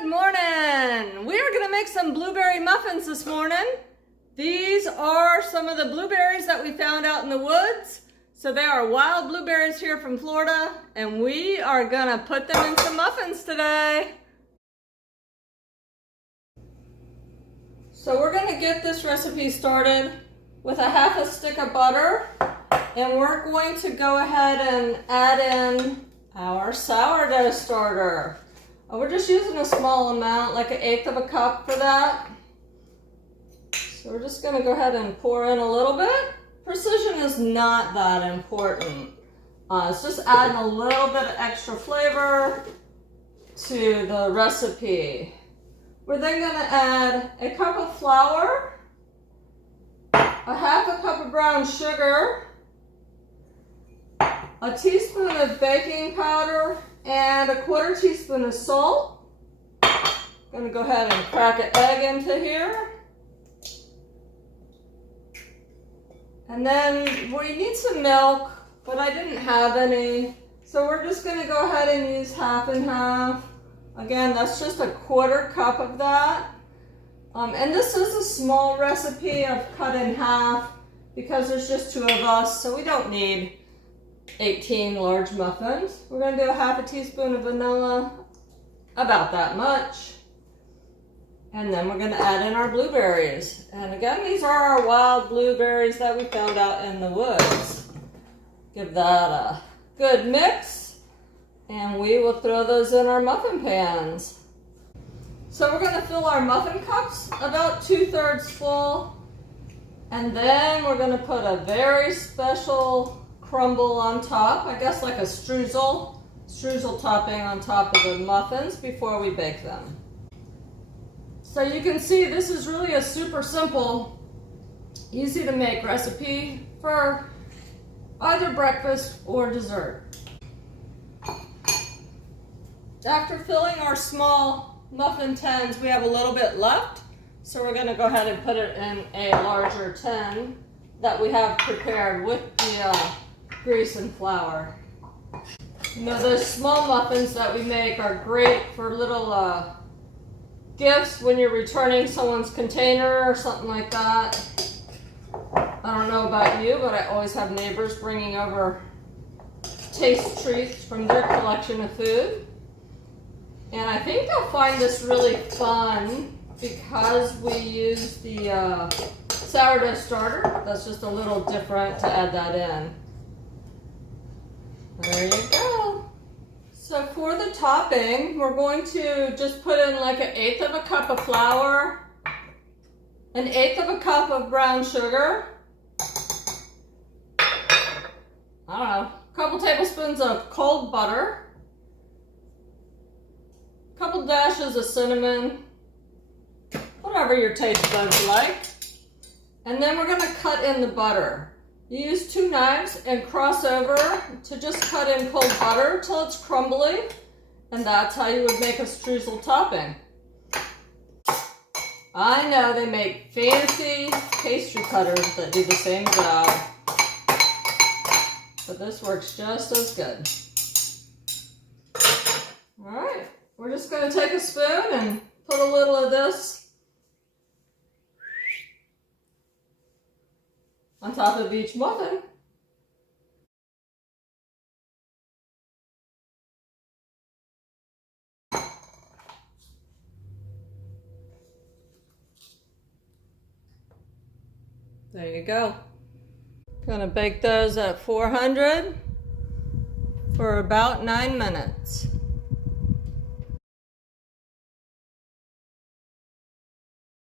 Good morning! We are going to make some blueberry muffins this morning. These are some of the blueberries that we found out in the woods. So they are wild blueberries here from Florida, and we are going to put them in some muffins today. So we're going to get this recipe started with a half a stick of butter, and we're going to go ahead and add in our sourdough starter. We're just using a small amount, like 1/8 of a cup for that. So we're just going to go ahead and pour in a little bit. Precision is not that important. It's just adding a little bit of extra flavor to the recipe. We're then going to add a cup of flour, a half a cup of brown sugar, a teaspoon of baking powder, and a 1/4 teaspoon of salt. I'm going to go ahead and crack an egg into here. And then we need some milk, but I didn't have any. So we're just going to go ahead and use half and half. Again, that's just a 1/4 cup of that. And this is a small recipe I've cut in half because there's just 2 of us, so we don't need 18 large muffins. We're going to do a half a teaspoon of vanilla, about that much. And then we're going to add in our blueberries. And again, these are our wild blueberries that we found out in the woods. Give that a good mix, and we will throw those in our muffin pans. So we're going to fill our muffin cups about 2/3 full. And then we're going to put a very special crumble on top, I guess like a streusel topping on top of the muffins before we bake them. So you can see this is really a super simple, easy to make recipe for either breakfast or dessert. After filling our small muffin tins, we have a little bit left, so we're going to go ahead and put it in a larger tin that we have prepared with the grease and flour. You know, those small muffins that we make are great for little gifts when you're returning someone's container or something like that. I don't know about you, but I always have neighbors bringing over taste treats from their collection of food. And I think they'll find this really fun because we use the sourdough starter. That's just a little different to add that in. There you go. So for the topping, we're going to just put in like 1/8 of a cup of flour, 1/8 of a cup of brown sugar, I don't know, a couple tablespoons of cold butter, a couple dashes of cinnamon, whatever your taste buds like. And then we're going to cut in the butter. You use 2 knives and cross over to just cut in cold butter till it's crumbly, and that's how you would make a streusel topping. I know they make fancy pastry cutters that do the same job, but this works just as good. All right, we're just going to take a spoon and put a little of this on top of each muffin. There you go. Gonna bake those at 400 for about 9 minutes.